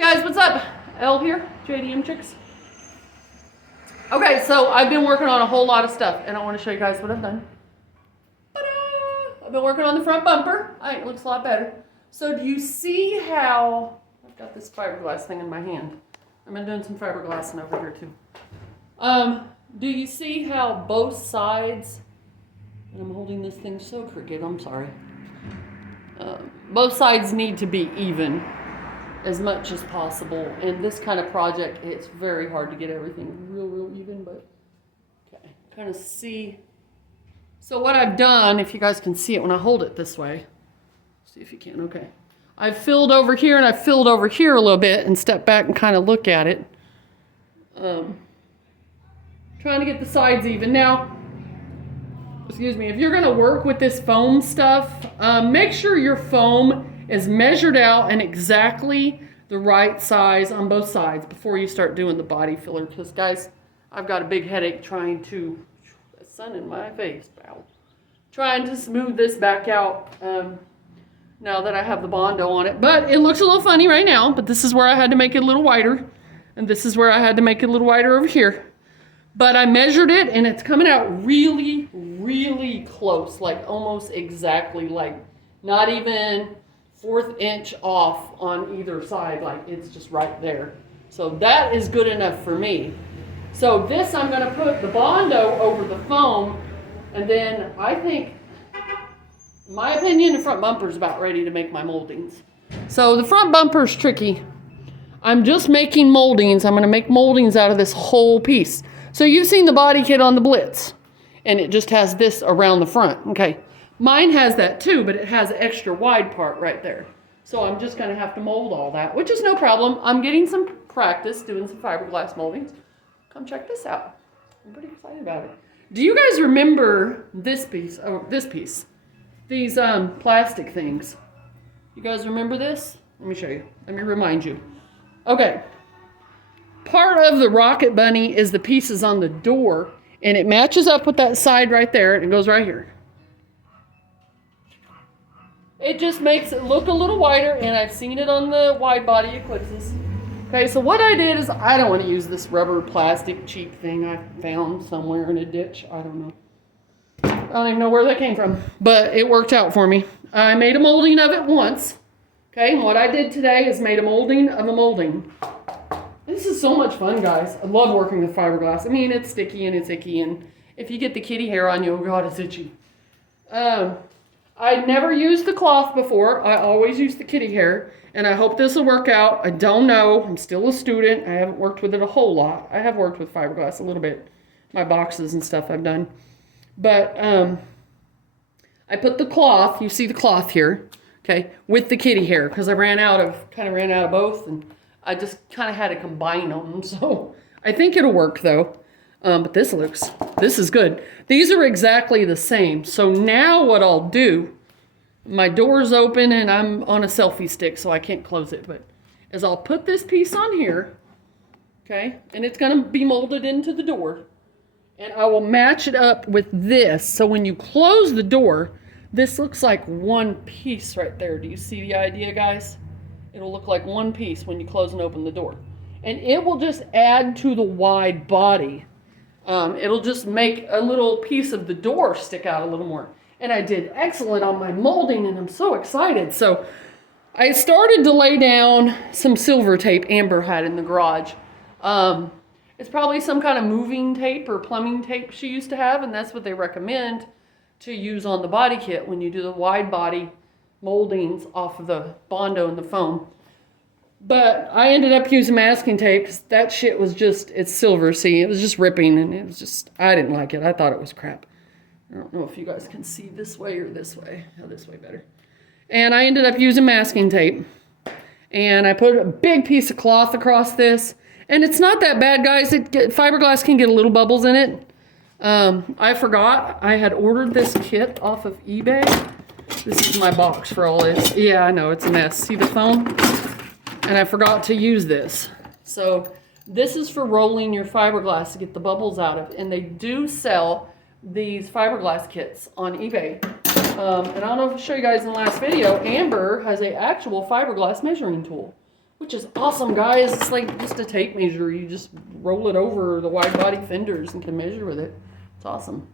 Hey guys, what's up? Elle here, JDM Chicks. Okay, so I've been working on a whole lot of stuff, and I want to show you guys what I've done. Ta-da! I've been working on the front bumper. It looks a lot better. So do you see how, I've got this fiberglass thing in my hand. I've been doing some fiberglassing over here too. Do you see how both sides, and I'm holding this thing so crooked, I'm sorry. Both sides need to be even as much as possible. And this kind of project, it's very hard to get everything real even, but okay, kind of see. So what I've done, if you guys can see it when I hold it this way, see if you can, okay. I've filled over here and I've filled over here a little bit and stepped back and kind of look at it. Trying to get the sides even. Now, excuse me, if you're gonna work with this foam stuff, make sure your foam is measured out and exactly the right size on both sides before you start doing the body filler. Because guys, I've got a big headache trying to, the sun in my face, wow. Trying to smooth this back out now that I have the Bondo on it. But it looks a little funny right now, but this is where I had to make it a little wider. And this is where I had to make it a little wider over here. But I measured it and it's coming out really close, like almost exactly, like not even 1/4 inch off on either side, like it's just right there. So that is good enough for me. So this, I'm gonna put the Bondo over the foam, and then I think, in my opinion, the front bumper is about ready to make my moldings. So the front bumper is tricky. I'm just making moldings. I'm gonna make moldings out of this whole piece. So you've seen the body kit on the Blitz, and it just has this around the front, okay? Mine has that too, but it has an extra wide part right there. So I'm just gonna have to mold all that, which is no problem. I'm getting some practice doing some fiberglass moldings. Come check this out. I'm pretty excited about it. Do you guys remember this piece? Oh, this piece. These plastic things. You guys remember this? Let me show you. Let me remind you. Okay. Part of the Rocket Bunny is the pieces on the door, and it matches up with that side right there, and it goes right here. It just makes it look a little wider, and I've seen it on the wide body Eclipses. Okay, so what I did is, I don't want to use this rubber plastic cheap thing I found somewhere in a ditch. I don't know. I don't even know where that came from, but it worked out for me. I made a molding of it once. Okay, and what I did today is made a molding of a molding. This is so much fun, guys. I love working with fiberglass. I mean, it's sticky and it's icky, and if you get the kitty hair on you, oh God, it's itchy. I never used the cloth before. I always use the kitty hair, and I hope this will work out. I don't know. I'm still a student. I haven't worked with it a whole lot. I have worked with fiberglass a little bit. My boxes and stuff I've done. But I put the cloth, you see the cloth here, okay, with the kitty hair, because I kind of ran out of both, and I just kind of had to combine them. So I think it'll work though. But this is good. These are exactly the same. So now what I'll do, my door's open and I'm on a selfie stick, so I can't close it, but is I'll put this piece on here, okay, and it's gonna be molded into the door, and I will match it up with this. So when you close the door, this looks like one piece right there. Do you see the idea, guys? It'll look like one piece when you close and open the door. And it will just add to the wide body. It'll just make a little piece of the door stick out a little more. And I did excellent on my molding, and I'm so excited. So I started to lay down some silver tape Amber had in the garage. It's probably some kind of moving tape or plumbing tape she used to have, and that's what they recommend to use on the body kit when you do the wide body moldings off of the Bondo and the foam. But I ended up using masking tape because that shit was just, it's silver, see, it was just ripping, and it was just, I didn't like it. I thought it was crap. I don't know if you guys can see this way or this way. Oh, this way better. And I ended up using masking tape, and I put a big piece of cloth across this, and it's not that bad, guys. Fiberglass can get a little bubbles in it. I forgot I had ordered this kit off of eBay. This is my box for all this. Yeah, I know, it's a mess. See the foam? And I forgot to use this. So this is for rolling your fiberglass to get the bubbles out of. And they do sell these fiberglass kits on eBay. And I don't know if I showed you guys in the last video, Amber has an actual fiberglass measuring tool. which is awesome, guys. It's like just a tape measure. You just roll it over the wide body fenders and can measure with it. It's awesome.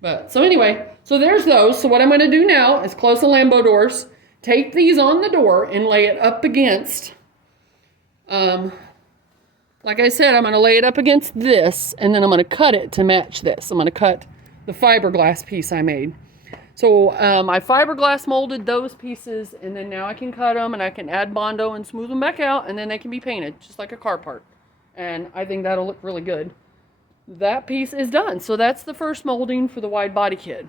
But so anyway, so there's those. So what I'm going to do now is close the Lambo doors, tape these on the door, and lay it up against, like I said, I'm going to lay it up against this, and then I'm going to cut it to match this. I'm going to cut the fiberglass piece I made. So I fiberglass molded those pieces, and then now I can cut them, and I can add Bondo and smooth them back out, and then they can be painted, just like a car part. And I think that'll look really good. That piece is done. So that's the first molding for the wide body kit.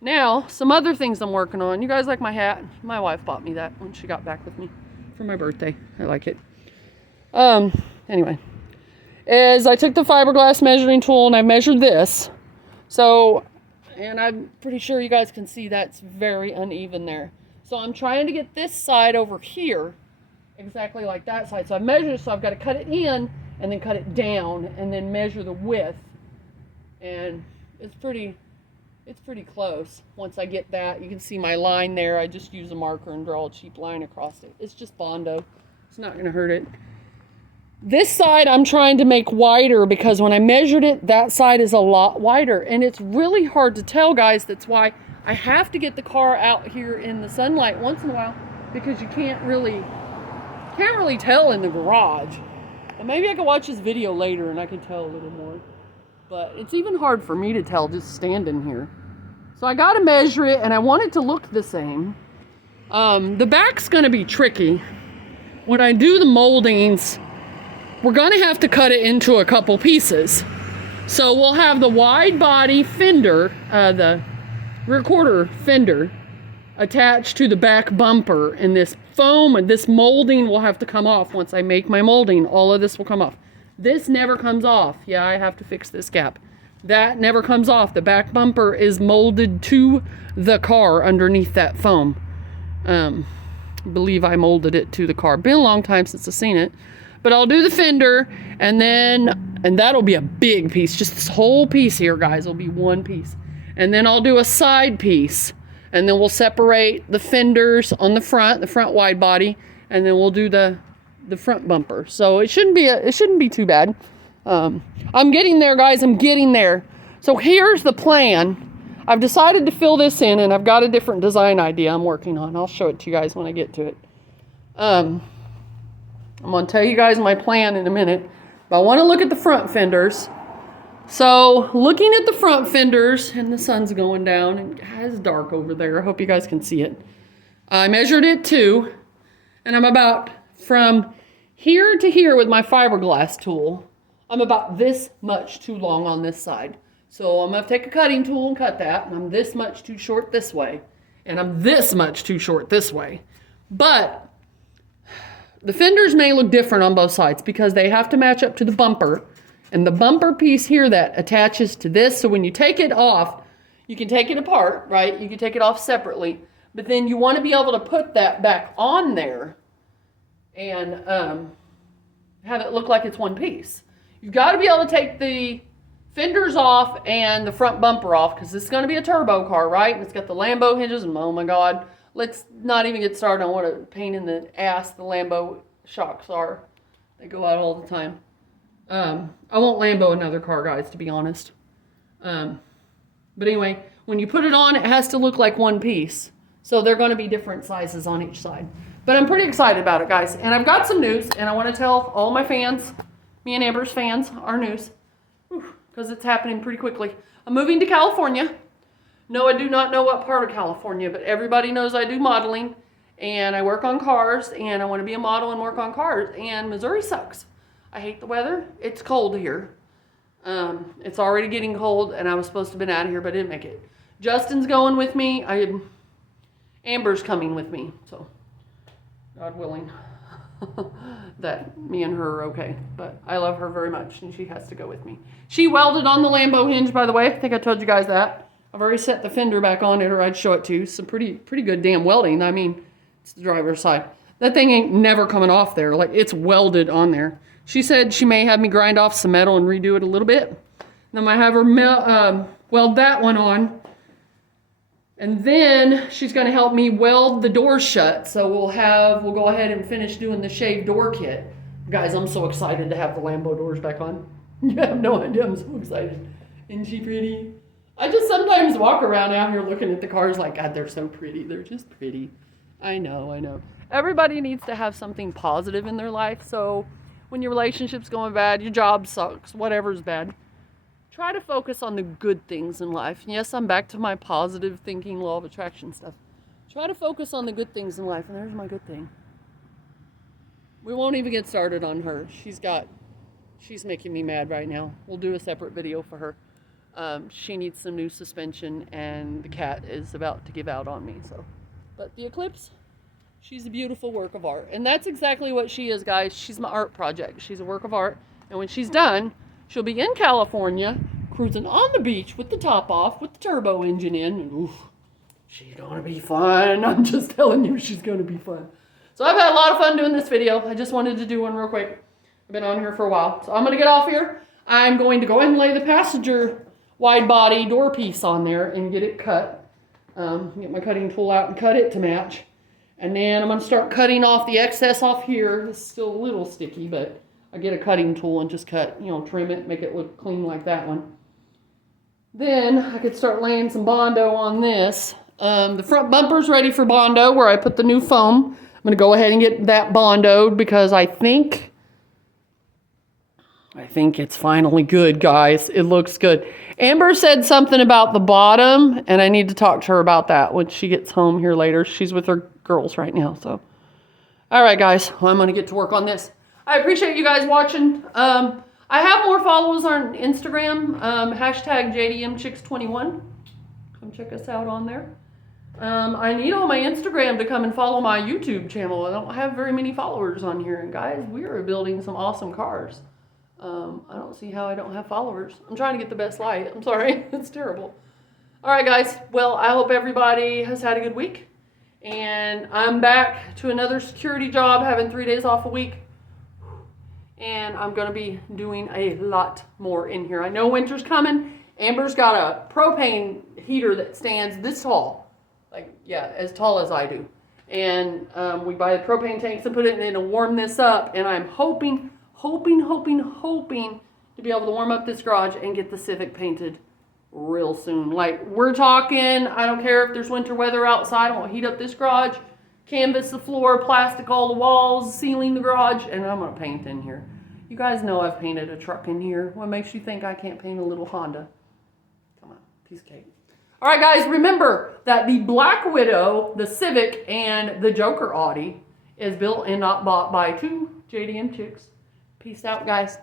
Now, some other things I'm working on. You guys like my hat? My wife bought me that when she got back with me for my birthday. I like it. Anyway, is I took the fiberglass measuring tool and I measured this. So, and I'm pretty sure you guys can see that's very uneven there. So I'm trying to get this side over here exactly like that side. So I measured, so I've got to cut it in and then cut it down and then measure the width. And it's pretty close. Once I get that, you can see my line there. I just use a marker and draw a cheap line across it. It's just Bondo. It's not going to hurt it. This side I'm trying to make wider because when I measured it, that side is a lot wider. And it's really hard to tell, guys. That's why I have to get the car out here in the sunlight once in a while, because you can't really tell in the garage. And maybe I can watch this video later and I can tell a little more. But it's even hard for me to tell just standing here. So I got to measure it, and I want it to look the same. The back's going to be tricky. When I do the moldings, we're going to have to cut it into a couple pieces. So we'll have the wide body fender, the rear quarter fender, attached to the back bumper, and this foam and this molding will have to come off. Once I make my molding, all of this will come off. This never comes off. Yeah, I have to fix this gap. That never comes off. The back bumper is molded to the car underneath that foam. I believe I molded it to the car. Been a long time since I've seen it. But I'll do the fender, and that'll be a big piece. Just this whole piece here, guys, will be one piece. And then I'll do a side piece, and then we'll separate the fenders on the front wide body, and then we'll do the front bumper. So it shouldn't be too bad. I'm getting there, guys. I'm getting there. So here's the plan. I've decided to fill this in, and I've got a different design idea I'm working on. I'll show it to you guys when I get to it. I'm going to tell you guys my plan in a minute, but I want to look at the front fenders. So looking at the front fenders, and the sun's going down, and it's dark over there. I hope you guys can see it. I measured it too, and I'm about from here to here with my fiberglass tool. I'm about this much too long on this side. So I'm going to take a cutting tool and cut that, and I'm this much too short this way, and I'm this much too short this way. But the fenders may look different on both sides because they have to match up to the bumper. And the bumper piece here that attaches to this, so when you take it off, you can take it apart, right? You can take it off separately. But then you want to be able to put that back on there and have it look like it's one piece. You've got to be able to take the fenders off and the front bumper off, because this is going to be a turbo car, right? And it's got the Lambo hinges, and oh my God. Let's not even get started on what a pain in the ass the Lambo shocks are. They go out all the time. I won't Lambo another car, guys, to be honest. But anyway, when you put it on, it has to look like one piece. So they're going to be different sizes on each side. But I'm pretty excited about it, guys. And I've got some news, and I want to tell all my fans, me and Amber's fans, our news, because it's happening pretty quickly. I'm moving to California. No, I do not know what part of California, but everybody knows I do modeling, and I work on cars, and I want to be a model and work on cars, and Missouri sucks. I hate the weather. It's cold here. It's already getting cold, and I was supposed to have been out of here, but I didn't make it. Justin's going with me. Amber's coming with me, so God willing that me and her are okay, but I love her very much, and she has to go with me. She welded on the Lambo hinge, by the way. I think I told you guys that. I've already set the fender back on it, or I'd show it to you. Some pretty good damn welding. I mean, it's the driver's side. That thing ain't never coming off there. Like, it's welded on there. She said she may have me grind off some metal and redo it a little bit. Then I have her weld that one on. And then she's going to help me weld the door shut. So we'll go ahead and finish doing the shaved door kit. Guys, I'm so excited to have the Lambo doors back on. You have no idea, I'm so excited. Isn't she pretty? I just sometimes walk around out here looking at the cars like, God, they're so pretty. They're just pretty. I know. Everybody needs to have something positive in their life. So when your relationship's going bad, your job sucks, whatever's bad, try to focus on the good things in life. Yes, I'm back to my positive thinking, law of attraction stuff. Try to focus on the good things in life. And there's my good thing. We won't even get started on her. She's making me mad right now. We'll do a separate video for her. She needs some new suspension, and the cat is about to give out on me. But the Eclipse, she's a beautiful work of art. And that's exactly what she is, guys. She's my art project. She's a work of art. And when she's done, she'll be in California, cruising on the beach with the top off, with the turbo engine in. And oof, she's gonna be fun. I'm just telling you, she's gonna be fun. So I've had a lot of fun doing this video. I just wanted to do one real quick. I've been on here for a while. So I'm going to get off here. I'm going to go ahead and lay the passenger wide body door piece on there and get it cut. Get my cutting tool out and cut it to match. And then I'm going to start cutting off the excess off here. It's still a little sticky, but I get a cutting tool and just cut, trim it, make it look clean like that one. Then I could start laying some Bondo on this. The front bumper's ready for Bondo where I put the new foam. I'm going to go ahead and get that Bondoed because I think it's finally good, guys. It looks good. Amber said something about the bottom, and I need to talk to her about that when she gets home here later. She's with her girls right now, so. All right, guys. Well, I'm going to get to work on this. I appreciate you guys watching. I have more followers on Instagram. Hashtag JDMChicks21. Come check us out on there. I need all my Instagram to come and follow my YouTube channel. I don't have very many followers on here. And guys, we are building some awesome cars. I don't see how I don't have followers. I'm trying to get the best light. I'm sorry. It's terrible. All right, guys. Well, I hope everybody has had a good week. And I'm back to another security job, having 3 days off a week. And I'm going to be doing a lot more in here. I know winter's coming. Amber's got a propane heater that stands this tall. As tall as I do. And we buy the propane tanks and put it in and it'll warm this up. And I'm hoping to be able to warm up this garage and get the Civic painted real soon. Like, we're talking, I don't care if there's winter weather outside, I won't heat up this garage, canvas the floor, plastic all the walls, ceiling the garage, and I'm going to paint in here. You guys know I've painted a truck in here. What makes you think I can't paint a little Honda? Come on, piece of cake. All right, guys, remember that the Black Widow, the Civic, and the Joker Audi is built and not bought by two JDM chicks. Peace out, guys.